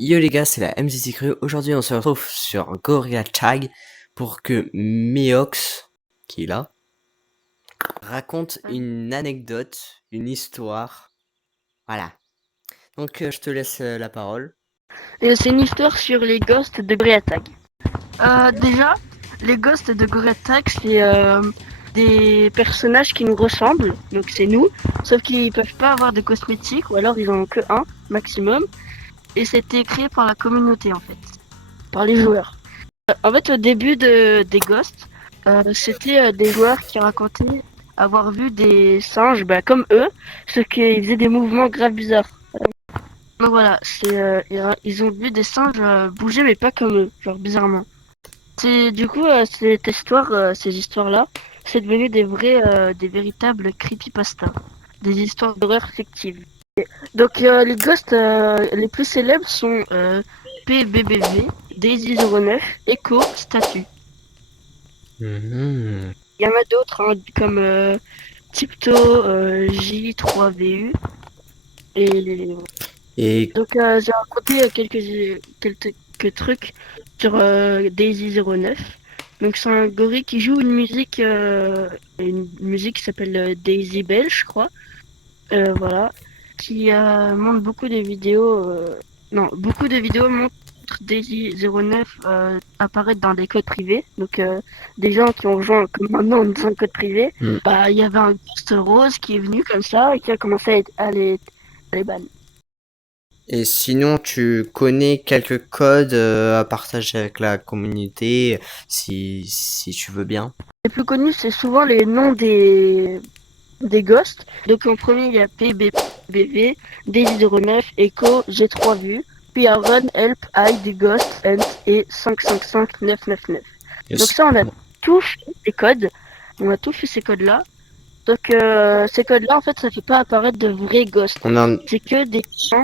Yo les gars, c'est la MZC Crew. Aujourd'hui, on se retrouve sur Gorilla Tag pour que Meox, qui est là, raconte une anecdote, une histoire. Voilà. Donc, je te laisse la parole. C'est une histoire sur les ghosts de Greatag. Déjà, les ghosts de Greatag, c'est des personnages qui nous ressemblent, donc c'est nous, sauf qu'ils peuvent pas avoir de cosmétiques, ou alors ils en ont que un maximum, et c'était créé par la communauté en fait, par les joueurs. En fait, au début des ghosts, c'était des joueurs qui racontaient avoir vu des singes, comme eux, sauf qu'ils faisaient des mouvements grave bizarres. Donc voilà, ils ont vu des singes bouger, mais pas comme eux, genre bizarrement. C'est du coup ces histoires-là, c'est devenu des véritables creepypasta, des histoires d'horreur fictives. Donc les ghosts les plus célèbres sont PBBV, Daisy 09, Echo, Statue. Mhm. Il y en a d'autres comme Tipto, J3VU et Et, donc j'ai raconté quelques trucs sur Daisy 09. Donc c'est un gorille qui joue une musique qui s'appelle Daisy Bell, je crois. Voilà, qui montre beaucoup de vidéos. Non, beaucoup de vidéos montrent Daisy 09 apparaître dans des codes privés. Donc des gens qui ont rejoint comme maintenant en disant code privé. hmm. Bah il y avait un ghost rose qui est venu comme ça et qui a commencé à les ban. Et sinon, tu connais quelques codes à partager avec la communauté, si tu veux bien. Les plus connus, c'est souvent les noms des ghosts. Donc en premier, il y a PBBV, Daisy 09, Echo, G3VU. Puis il y a Run, Help, Hide, Ghost, Hunt et 555999. Donc ça, on a tout fait ces codes. On a tout fait ces codes-là. Donc ces codes-là, en fait, ça fait pas apparaître de vrais ghosts. On en... C'est que des gens,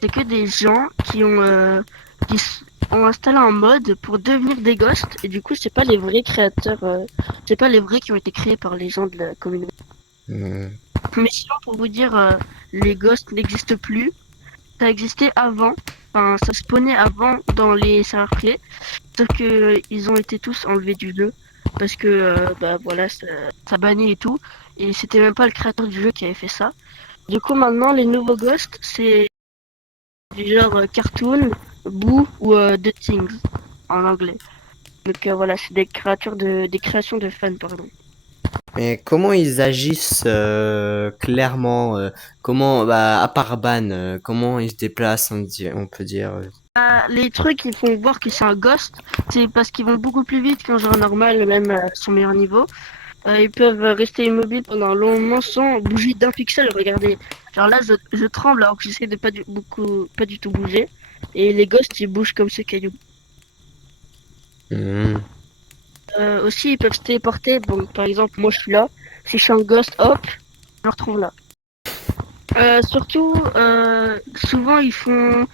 c'est que des gens qui ont installé un mode pour devenir des ghosts. Et du coup, c'est pas les vrais créateurs, c'est pas les vrais qui ont été créés par les gens de la communauté. Hmm. Mais sinon, pour vous dire, les ghosts n'existent plus. Ça existait avant. Enfin, ça spawnait avant dans les serveurs clés. Sauf que ils ont été tous enlevés du jeu. Parce que, voilà, ça bannait et tout. Et c'était même pas le créateur du jeu qui avait fait ça. Du coup, maintenant, les nouveaux ghosts, c'est du genre Cartoon, Boo ou The Things en anglais. Donc voilà, c'est des créations de fans, pardon. Mais comment ils agissent clairement comment, bah, à part ban, comment ils se déplacent, on peut dire. Les trucs qui font voir que c'est un ghost, c'est parce qu'ils vont beaucoup plus vite qu'un joueur normal, même à son meilleur niveau. Ils peuvent rester immobiles pendant un long moment sans bouger d'un pixel. Regardez, genre là, je tremble alors que j'essaie de pas du tout bouger. Et les ghosts, ils bougent comme ce caillou. Mhm. Aussi, ils peuvent se téléporter. Bon, par exemple, moi, je suis là. Si je suis un ghost, hop, je me retrouve là. Surtout, souvent, ils font,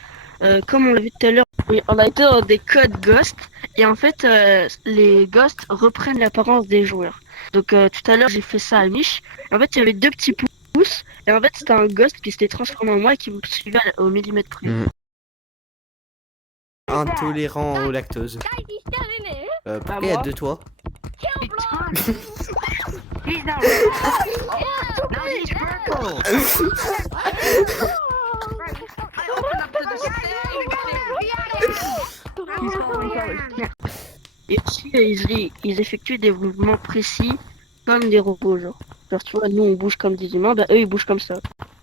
comme on l'a vu tout à l'heure, on a été dans des codes ghosts. Et en fait, les ghosts reprennent l'apparence des joueurs. Donc, tout à l'heure, j'ai fait ça à Mich. En fait, il y avait deux petits pouces. Et en fait, c'était un ghost qui s'était transformé en moi et qui me suivait au millimètre près. Mhm. Intolérant au lactose. Pas Pourquoi il y a moi. deux toits? He's not no, he's purple. Et aussi, ils effectuent des mouvements précis comme des robots, genre. Genre, tu vois, nous, on bouge comme des humains, eux, ils bougent comme ça.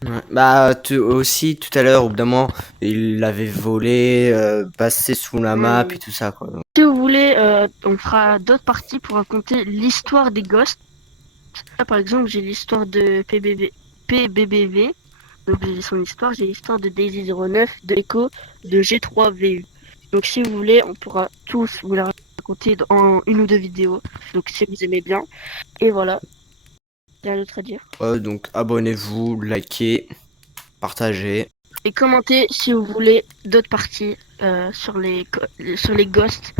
Ouais. Bah, aussi, tout à l'heure, au bout d'un moment, il l'avait volé, passé sous la map Hmm. et tout ça, quoi. Si vous voulez, on fera d'autres parties pour raconter l'histoire des ghosts. Là, par exemple, j'ai l'histoire de PBBV. Donc, j'ai son histoire. J'ai l'histoire de Daisy 09, de Echo, de G3VU. Donc, si vous voulez, on pourra tous vous la raconter en une ou deux vidéos. Donc, si vous aimez bien. Et voilà. Il y a rien d'autre à dire. Donc, abonnez-vous, likez, partagez. Et commentez si vous voulez d'autres parties sur les ghosts.